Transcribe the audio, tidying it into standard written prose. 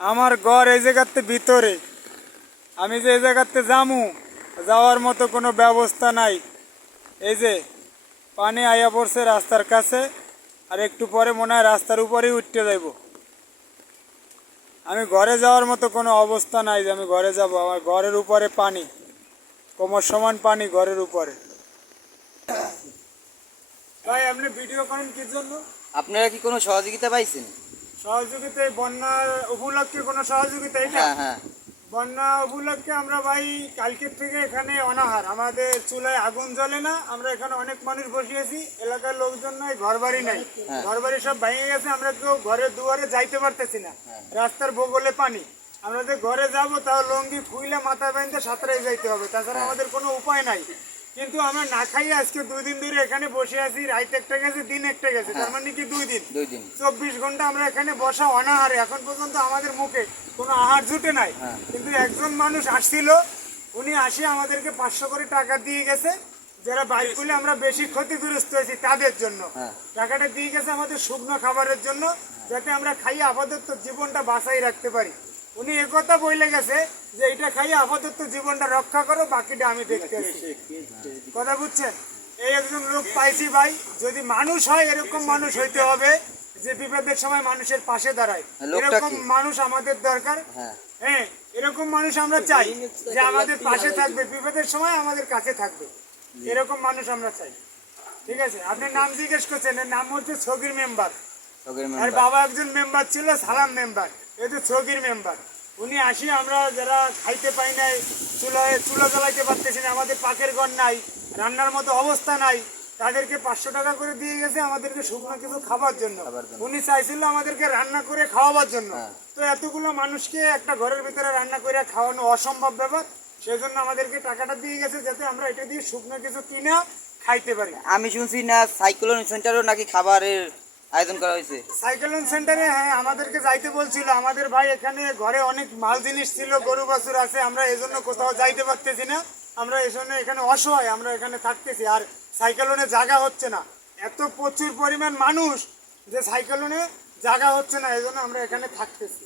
আমার ঘর এই জায়গাতে ভিতরে, আমি যে এই জায়গাতে যামু, যাওয়ার মতো কোনো ব্যবস্থা নাই। এই যে পানি আইয়া পড়ছে রাস্তার কাছে, আর একটু পরে মনে হয় রাস্তার উপরেই উঠতে যাইব। আমি ঘরে যাওয়ার মতো কোনো অবস্থা নাই যে আমি ঘরে যাব। আমার ঘরের উপরে পানি, কোমর সমান পানি ঘরের উপরে। ভাই আপনি ভিডিও করেন কি জন্য? আপনারা কি কোনো সহযোগিতা পাইছেন? সহযোগিতা, বন্যার উপলক্ষে কোনো সহযোগিতা? এটা হ্যাঁ হ্যাঁ। বন্যা উপলক্ষে আমরা ভাই কালকের থেকে এখানে অনাহার, আমাদের চুলায় আগুন জ্বলে না। আমরা এখানে অনেক মানুষ বসিয়েছি, এলাকার লোকজন নাই, ঘর বাড়ি নাই, ঘর বাড়ি সব ভেঙে গেছে। আমরা কেউ ঘরের দুয়ারে যাইতে পারতেছি না, রাস্তার বগলে পানি। আমরা যে ঘরে যাব তাও লঙ্গি খুইলে মাথা বেঁধে সাঁতরাই যাইতে হবে, তাছাড়া আমাদের কোনো উপায় নাই। কিন্তু আমরা না খাইয়ে আজকে 2 দিন ধরে এখানে বসে আছি। রাত একটা গেছে, দিন একটা গেছে, তার মানে কি 2 দিন, 24 ঘন্টা আমরা এখানে বসা অনাহারে। এখন পর্যন্ত আমাদের মুখে কোনো আহার জুটে নাই। কিন্তু একজন মানুষ আসছিল, উনি আসে আমাদেরকে 500 করে টাকা দিয়ে গেছে। যারা বাইর করলে আমরা বেশি ক্ষতিগ্রস্ত হয়েছি তাদের জন্য টাকাটা দিয়ে গেছে, আমাদের শুকনো খাবারের জন্য, যাতে আমরা খাইয়ে আপাতত জীবনটা বাঁচাই রাখতে পারি। উনি একথা বলে গেছে যে এটা খাইয়ে আপাতত জীবনটা রক্ষা করো, বাকিটা আমি দেখতে আসি। কথা বুঝছেন? এই একজন লোক পাইছি ভাই। যদি মানুষ হয়, এরকম মানুষ হইতে হবে যে বিপদের সময় মানুষের পাশে দাঁড়ায়। এরকম মানুষ আমাদের দরকার। হ্যাঁ, এরকম মানুষ আমরা চাই যে আমাদের পাশে থাকবে, বিপদের সময় আমাদের কাছে থাকবে। এরকম মানুষ আমরা চাই। ঠিক আছে, আপনি নাম জিজ্ঞেস করছেন, এর নাম হচ্ছে ছগির মেম্বার। আর বাবা একজন মেম্বার ছিল, সালাম মেম্বার। এই তো ছগির মেম্বার। উনি আসি, আমরা যারা খাইতে পাই নাই, চুলা জ্বালাইতে পারতেছি না, আমাদের পাকের ঘর নাই, রান্নার মতো অবস্থা নাই, তাদেরকে 500 টাকা করে দিয়ে গেছে আমাদেরকে শুকনো কিছু খাবার জন্য। উনি চাইছিল আমাদেরকে রান্না করে খাওয়াবার জন্য। তো এতগুলো মানুষকে একটা ঘরের ভিতরে রান্না করে খাওয়ানো অসম্ভব ব্যাপার। সেই জন্য আমাদেরকে টাকাটা দিয়ে গেছে যাতে আমরা এটা দিয়ে শুকনো কিছু কিনা খাইতে পারি। আমি শুনছি না সাইক্লোন সেন্টারও নাকি খাবারের আয়োজন করা হয়েছে। সাইক্লোন সেন্টারে হ্যাঁ, আমাদেরকে যাইতে বলছিল। আমাদের ভাই এখানে ঘরে অনেক মাল জিনিস ছিল, গরু বাছুর আছে, আমরা এজন্য কোথাও যাইতে পারতেছি না। আমরা এজন্য এখানে অসহায়, আমরা এখানে থাকতেছি। আর সাইক্লোনে জায়গা হচ্ছে না, এত প্রচুর পরিমাণ মানুষ যে সাইক্লোনে জায়গা হচ্ছে না, এজন্য আমরা এখানে থাকতেছি।